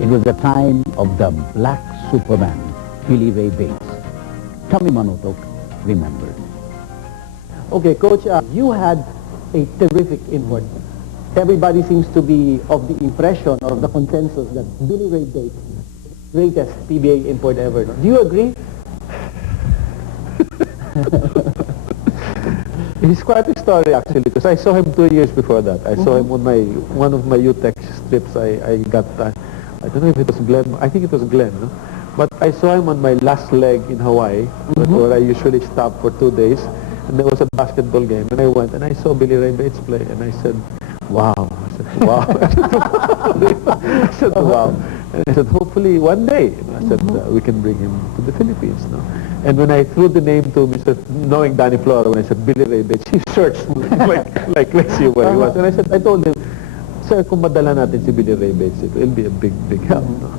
It was the time of the Black Superman, Billy Ray Bates. Tommy Manutok remembered. Okay, Coach, you had a terrific import. Everybody seems to be of the impression or of the consensus that Billy Ray Bates, greatest PBA import ever. No? Do you agree? It's quite a story actually, because I saw him 2 years before that. I saw him on one of my UTEX trips. I got, I don't know if it was Glenn, I think it was Glenn, no? But I saw him on my last leg in Hawaii, where I usually stop for 2 days, and there was a basketball game, and I went and I saw Billy Ray Bates play, and I said, wow. I said, wow. I said, wow. And I said, hopefully one day, I said, we can bring him to the Philippines. No? And when I threw the name to him, knowing Danny Flora, when I said Billy Ray Bates, he searched like crazy where he was. And I told him, sir, kung madala natin si Billy Ray Bates, it will be a big, big help. No?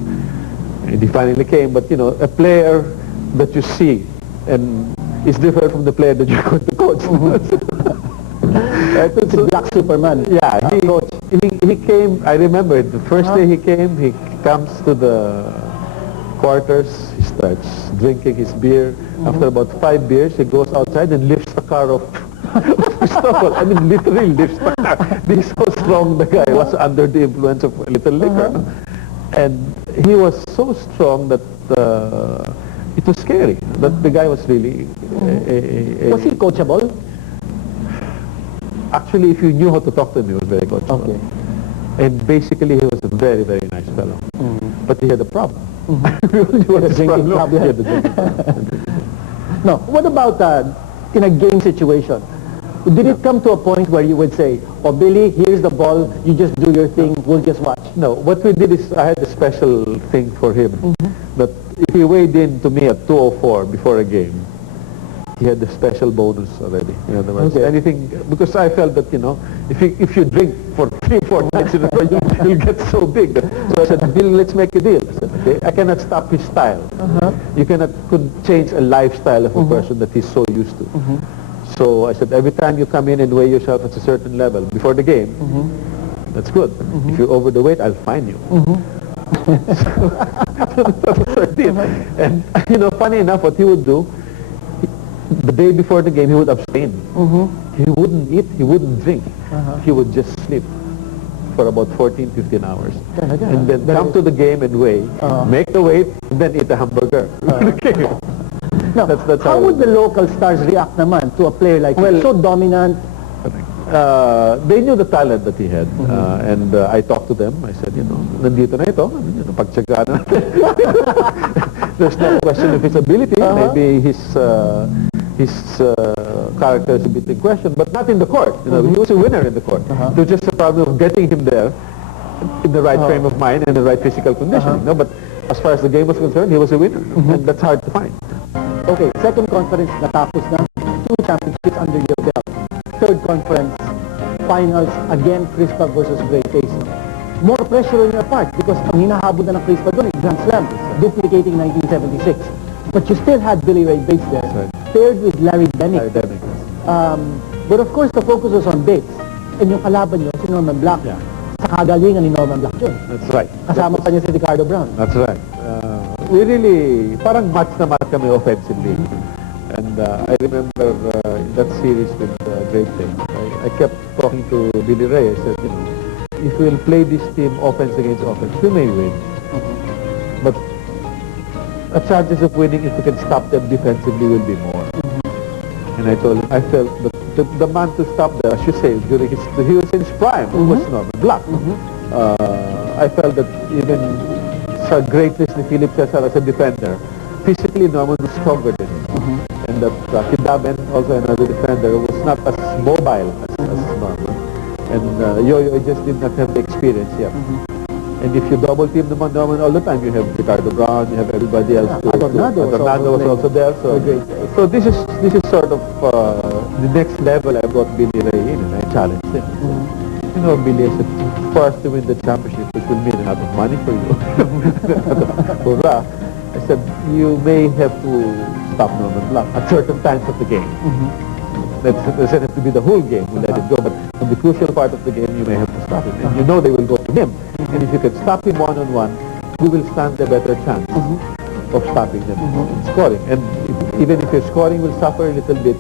And he finally came, but you know, a player that you see and is different from the player that you're going to coach. It's a Black Superman. Yeah, he came, I remember the first day he came, he comes to the quarters, he starts drinking his beer. After about 5 beers, he goes outside and lifts the car of Cristobal. I mean, literally lifts the car. He's so strong, the guy was under the influence of a little liquor. No? And he was so strong that it was scary. That the guy was really... was he coachable? Actually, if you knew how to talk to him, he was very coachable. Okay. And basically, he was a very, very nice fellow. But he had a problem. He had a drinking problem. No, what about in a game situation? Did it come to a point where you would say, oh, Billy, here's the ball, you just do your thing, we'll just watch? No, what we did is I had a special thing for him. That if he weighed in to me at 204 before a game, he had the special bonus already. In other words, anything, because I felt that, you know, if you drink for 3-4 nights in a row, you'll get so big. So I said, Bill, let's make a deal. I said, okay, I cannot stop his style. You could change a lifestyle of a person that he's so used to. So I said, every time you come in and weigh yourself at a certain level before the game, that's good. If you're over the weight, I'll fine you. That was our deal. And, you know, funny enough, what he would do, the day before the game, he would abstain. He wouldn't eat, he wouldn't drink. He would just sleep for about 14, 15 hours. And then come to the game and weigh, make the weight, and then eat a hamburger. Now, that's how would the local stars react naman to a player like him? So dominant? They knew the talent that he had. And I talked to them. I said, you know, nandito na ito. You know, pagtsagaan natin. There's no question of his ability. Maybe his character is a bit in question, but not in the court. You know, he was a winner in the court. It was just a problem of getting him there in the right frame of mind and the right physical conditioning. No, but as far as the game was concerned, he was a winner, and that's hard to find. Okay, second conference natapos na, 2 championships under your belt. Third conference finals, again Crispa versus Great Taste. More pressure on your part because ang hinahabol na ng Crispa doon, Grand Slam, duplicating 1976. But you still had Billy Ray Bates there, paired with Larry Demick. But of course, the focus was on Bates. And yung kalaban nyo, si Norman Black. Sa kagalingan ni Norman Black yun. That's right. Kasama pa niya si Ricardo Brown. That's right. We really, parang match na match kami offensively. And I remember in that series with Great Taste, I kept talking to Billy Ray. I said, you know, if we'll play this team offense against offense, we may win. But the chances of winning if we can stop them defensively will be more. And I told him, I felt that the man to stop there, as you say, during he was in his prime, was Norman Black. I felt that even sa greatness ni Philip Cesar as a defender, physically Norman was stronger than him. And that Kidaben, also another defender, was not as mobile as Norman. And Yo-Yo just did not have the experience yet. And if you double team Norman all the time, you have Ricardo Brown, you have everybody else. Adornado was also there. So this is sort of the next level I brought Billy Ray in, and I challenged him. You know, Billy, I said, for us to win the championship, which will mean a lot of money for you. Hurrah. I said, you may have to stop Norman Black at certain times of the game. That doesn't have to be the whole game, we'll let it go, but on the crucial part of the game, you may have to stop him. And you know they will go to him. And if you can stop him one-on-one, you will stand a better chance of stopping them from scoring. And even if your scoring will suffer a little bit,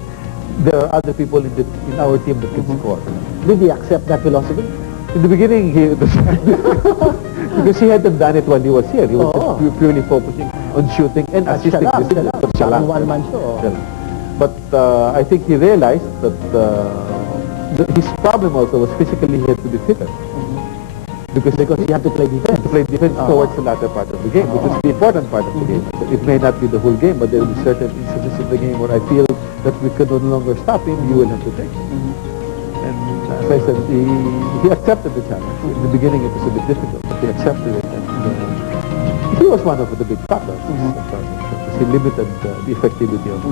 there are other people in our team that can score. Did he accept that philosophy? In the beginning, because he hadn't done it when he was here. He was just purely focusing on shooting and assisting. Siya lang, one-man show. But I think he realized that his problem also was physically he had to be fitter. Because he had to play defense. To play defense towards the latter part of the game, which is the important part of the game. So it may not be the whole game, but there will be certain instances in the game where I feel that we could no longer stop him, you will have to take him. And as I said, he accepted the challenge. In the beginning it was a bit difficult, but he accepted it. And he was one of the big factors. He limited the effectivity of